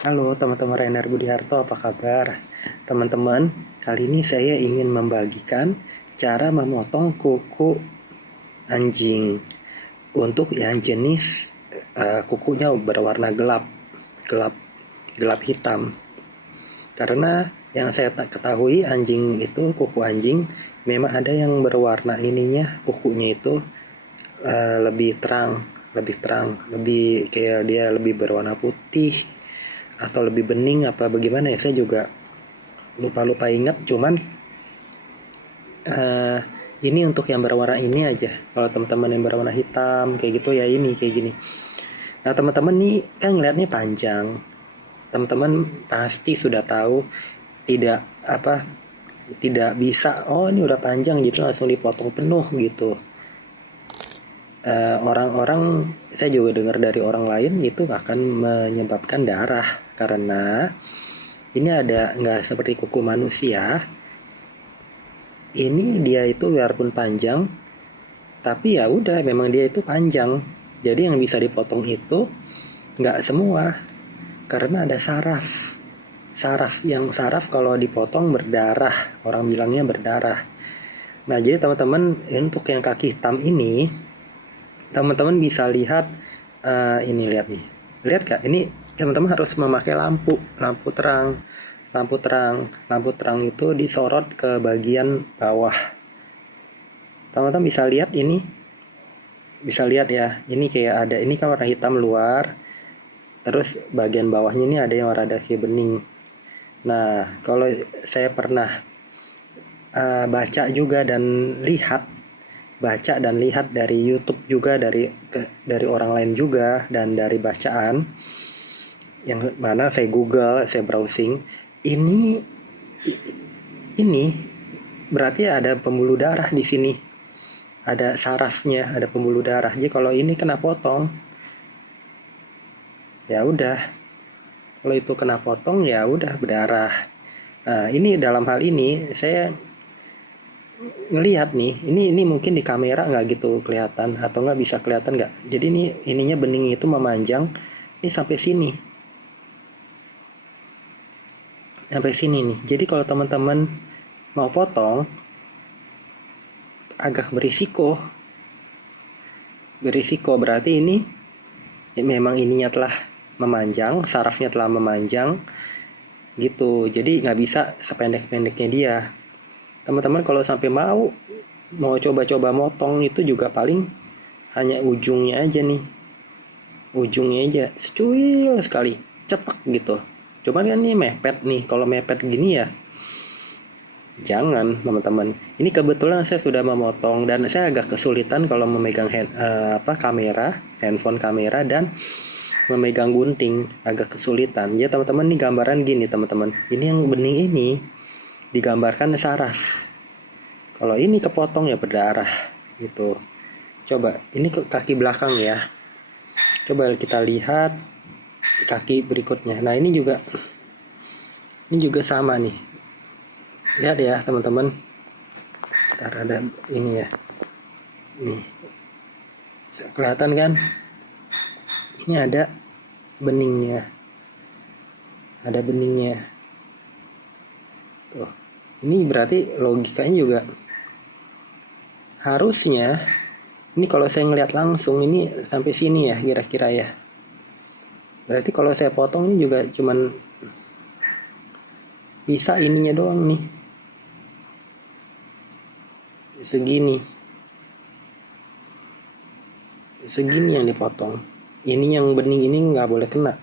Halo teman-teman Rainer Budiharto, apa kabar? Teman-teman, kali ini saya ingin membagikan cara memotong kuku anjing untuk yang jenis kukunya berwarna gelap, gelap, gelap hitam. Karena yang saya tak ketahui anjing itu kuku anjing memang ada yang berwarna ininya kukunya itu lebih terang, lebih kayak dia lebih berwarna putih atau lebih bening apa bagaimana ya, saya juga lupa-lupa ingat. Cuman eh, ini untuk yang berwarna ini aja. Kalau teman-teman yang berwarna hitam kayak gitu ya ini kayak gini. Nah teman-teman nih kan ngeliatnya panjang, teman-teman pasti sudah tahu tidak apa tidak bisa, oh ini udah panjang gitu langsung dipotong penuh gitu. Orang-orang saya juga dengar dari orang lain itu akan menyebabkan darah karena ini ada nggak seperti kuku manusia. Ini dia itu biarpun panjang, tapi ya udah memang dia itu panjang. Jadi yang bisa dipotong itu nggak semua, karena ada saraf. Saraf kalau dipotong berdarah, orang bilangnya berdarah. Nah jadi teman-teman untuk yang kaki hitam ini, teman-teman bisa lihat ini lihat nih, lihat kak ini teman-teman harus memakai lampu terang itu disorot ke bagian bawah. Teman-teman bisa lihat ini, bisa lihat ya, ini kayak ada, ini kan warna hitam luar, terus bagian bawahnya ini ada yang rada kayak bening. Nah kalau saya pernah baca juga dan lihat, baca dan lihat dari YouTube juga, dari orang lain juga, dan dari bacaan yang mana saya Google, saya browsing, ini ini berarti ada pembuluh darah di sini, ada sarafnya, ada pembuluh darah. Jadi kalau ini kena potong, ya udah, kalau itu kena potong ya udah berdarah. Nah ini dalam hal ini saya ngelihat nih, ini mungkin di kamera nggak gitu kelihatan atau nggak bisa kelihatan nggak. Jadi ini ininya bening itu memanjang, ini sampai sini nih. Jadi kalau teman-teman mau potong agak berisiko berarti ini ya memang ininya telah memanjang, sarafnya telah memanjang gitu. Jadi nggak bisa sependek-pendeknya dia. Teman-teman kalau sampai mau coba-coba motong itu juga paling hanya ujungnya aja nih, ujungnya aja secuil sekali, cetek gitu. Cuman kan ini mepet nih, kalau mepet gini ya jangan teman-teman. Ini kebetulan saya sudah memotong dan saya agak kesulitan kalau memegang handphone kamera dan memegang gunting, agak kesulitan. Ya teman-teman, ini gambaran gini teman-teman. Ini yang bening ini digambarkan saraf. Kalau ini kepotong ya berdarah gitu. Coba ini ke kaki belakang ya. Coba kita lihat kaki berikutnya. Nah ini juga sama nih. Lihat ya teman-teman. Ntar ada ini ya. Nih. Kelihatan kan? Ini ada beningnya. Ada beningnya. Tuh. Ini berarti logikanya juga harusnya ini kalau saya ngelihat langsung ini sampai sini ya kira-kira ya. Berarti kalau saya potong ini juga cuman bisa ininya doang nih. Segini. Segini yang dipotong. Ini yang bening ini nggak boleh kena.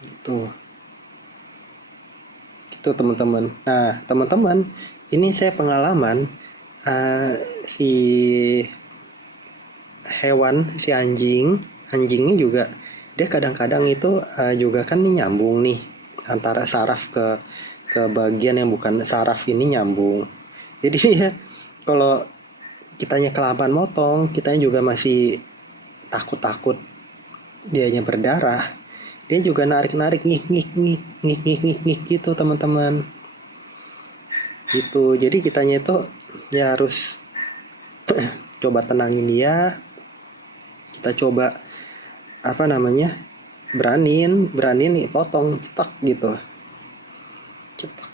Gitu. Gitu teman-teman. Nah teman-teman, ini saya pengalaman si si anjingnya juga dia kadang-kadang itu juga kan nih nyambung nih antara saraf ke bagian yang bukan saraf, ini nyambung. Jadi ya kalau kitanya kelamaan motong, kitanya juga masih takut-takut dianya berdarah, dia juga narik-narik ngik gitu teman-teman. Gitu. Jadi kitanya itu ya harus coba tenangin dia. Kita coba apa namanya, beraniin nih potong cetak gitu, cetak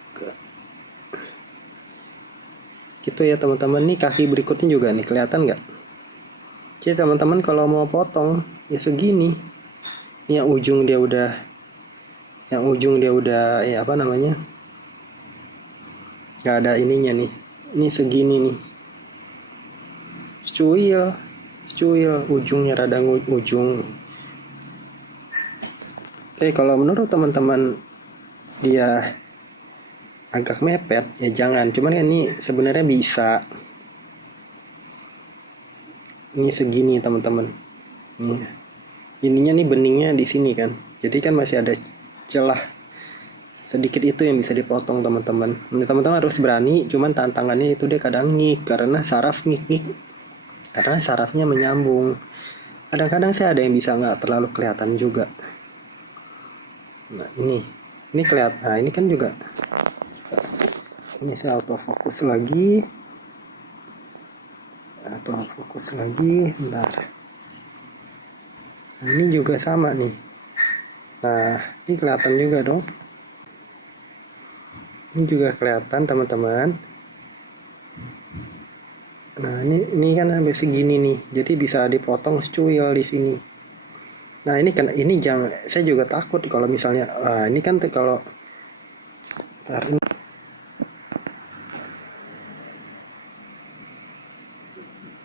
gitu ya teman-teman. Nih kaki berikutnya juga nih, kelihatan nggak? Jadi teman-teman kalau mau potong ya segini. Ini yang ujung dia udah ya apa namanya, nggak ada ininya nih. Ini segini nih, secuil ujungnya radang ujung. Oke, kalau menurut teman-teman dia agak mepet ya jangan. Cuman ini sebenarnya bisa. Ini segini teman-teman. Ininya nih beningnya di sini kan. Jadi kan masih ada celah sedikit itu yang bisa dipotong teman-teman. Ini teman-teman harus berani. Cuman tantangannya itu dia kadang ngik karena saraf ngik. Karena sarafnya menyambung. Kadang-kadang sih ada yang bisa nggak terlalu kelihatan juga. Nah ini kelihatan. Nah ini kan juga. Ini saya autofokus lagi. Bentar. Nah, ini juga sama nih. Nah ini kelihatan juga dong. Ini juga kelihatan teman-teman. Nah ini kan sampai segini nih. Jadi bisa dipotong secuil di sini. Nah ini jangan. Saya juga takut kalau misalnya. Ini kan kalau.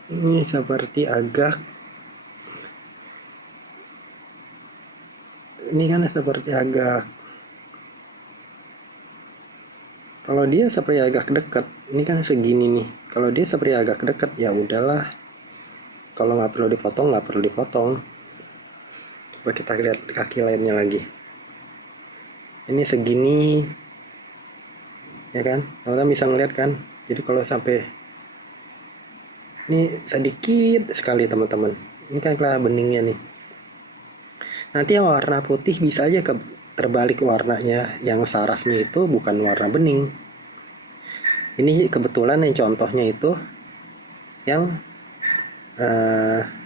Ini seperti agak. Ini kan seperti agak. Kalau dia seperti agak dekat, ini kan segini nih. Kalau dia seperti agak dekat, ya udahlah. Kalau nggak perlu dipotong. Coba kita lihat kaki lainnya lagi. Ini segini, ya kan? Teman-teman bisa ngeliat kan? Jadi kalau sampai ini sedikit sekali teman-teman. Ini kan kelihatan beningnya nih. Nanti yang warna putih bisa aja terbalik warnanya. Yang sarafnya itu bukan warna bening. Ini kebetulan yang contohnya itu yang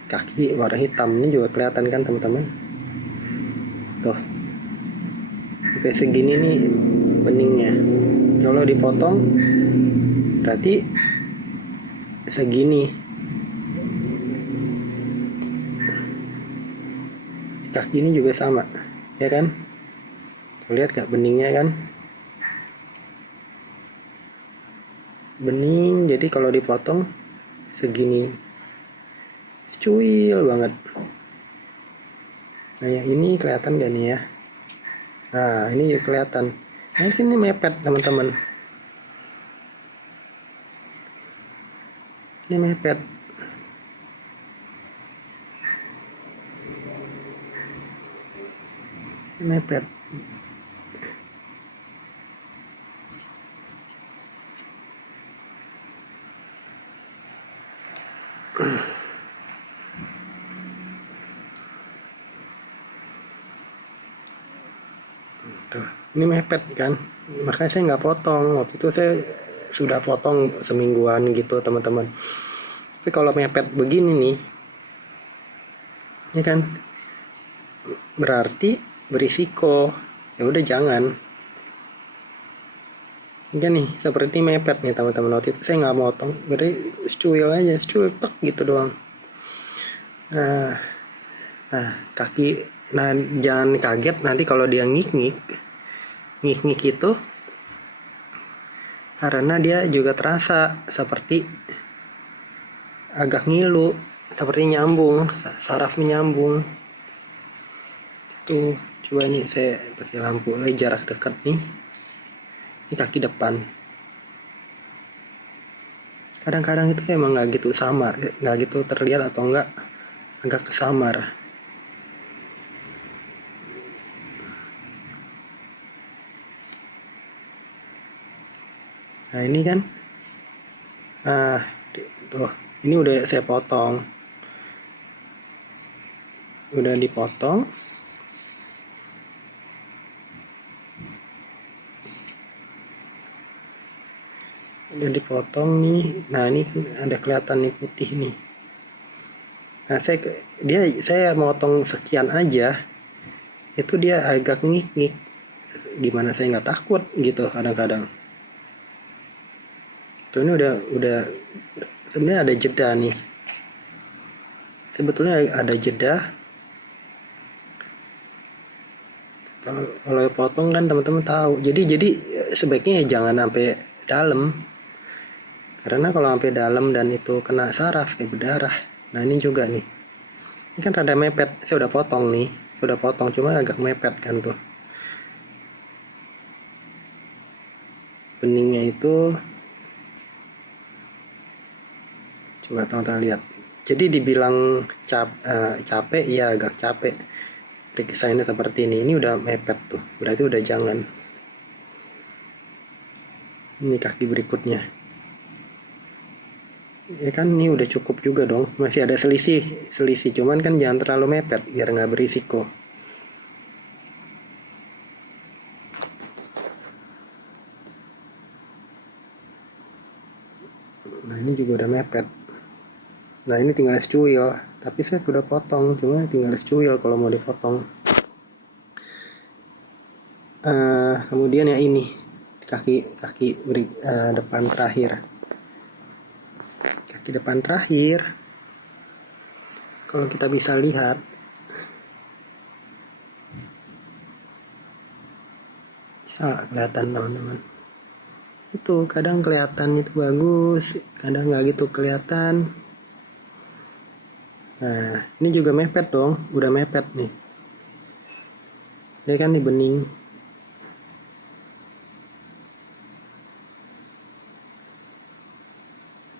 kaki warna hitam. Ini juga kelihatan kan teman-teman. Tuh. Sampai segini nih beningnya. Kalau dipotong berarti segini. Kaki ini juga sama, ya kan? Lihat gak beningnya kan? Bening, jadi kalau dipotong segini, secuil banget. Nah yang ini kelihatan gak nih ya? Nah ini juga kelihatan. Nah ini mepet teman-teman. Ini mepet. Tuh, ini mepet kan, makanya saya nggak potong. Waktu itu saya sudah potong semingguan gitu teman-teman. Tapi kalau mepet begini nih, ya kan, berarti berisiko. Ya udah jangan. Ini nih seperti mepet nih teman-teman. Waktu itu saya nggak potong, berarti secuil tek gitu doang. Nah kaki, nah jangan kaget nanti kalau dia ngik itu karena dia juga terasa seperti agak ngilu, seperti nyambung, saraf menyambung. Tuh, coba nih saya pakai lampu lagi jarak dekat nih. Ini kaki depan. Kadang-kadang itu emang nggak gitu samar, nggak gitu terlihat atau enggak agak kesamar. Nah ini kan, tuh ini udah saya potong, udah dipotong. Udah dipotong nih. Nah ini kan ada kelihatan nih putih nih. Nah, saya motong sekian aja, itu dia agak ngik-ngik. Gimana saya nggak takut gitu kadang-kadang. Tuh ini udah sebenarnya ada jeda nih. Sebetulnya ada jeda. Kalau potong kan teman-teman tahu. Jadi sebaiknya ya jangan sampai dalam. Karena kalau sampai dalam dan itu kena saraf kayak berdarah. Nah ini juga nih. Ini kan rada mepet. Saya udah potong nih. Sudah potong cuma agak mepet kan tuh. Beningnya itu coba teman-teman lihat. Jadi dibilang capek, ya agak capek. Periksaannya seperti ini udah mepet tuh, berarti udah jangan. Ini kaki berikutnya, ya kan ini udah cukup juga dong, masih ada selisih cuman kan jangan terlalu mepet biar nggak berisiko. Nah ini juga udah mepet. Nah ini tinggal secuil, tapi saya sudah potong, cuma tinggal secuil kalau mau dipotong. Kemudian ya ini kaki depan terakhir. Kaki depan terakhir, kalau kita bisa lihat, bisa kelihatan teman-teman. Itu kadang kelihatan itu bagus, kadang nggak gitu kelihatan. Nah ini juga mepet dong, udah mepet nih. Ini kan nih bening.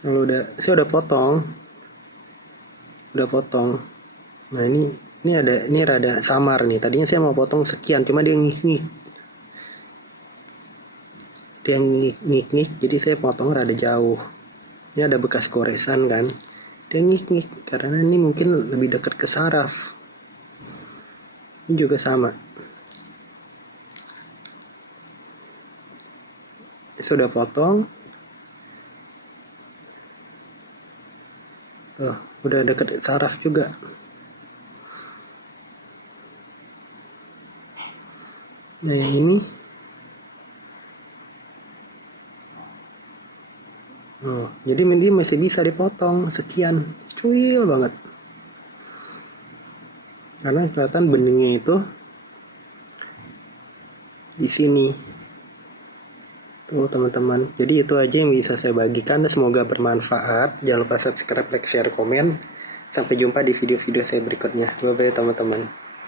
Kalau saya udah potong. Nah ini rada samar nih. Tadinya saya mau potong sekian, cuma dia ngik-ngik. Jadi saya potong rada jauh. Ini ada bekas goresan kan. Dia ngik-ngik karena ini mungkin lebih dekat ke saraf. Ini juga sama. Sudah potong. Tuh, udah deket saraf juga. Nah ini jadi dia masih bisa dipotong sekian, cuil banget. Karena kelihatan beningnya itu di sini. Tuh teman-teman. Jadi itu aja yang bisa saya bagikan. Semoga bermanfaat. Jangan lupa subscribe, like, share, komen. Sampai jumpa di video-video saya berikutnya. Bye-bye teman-teman.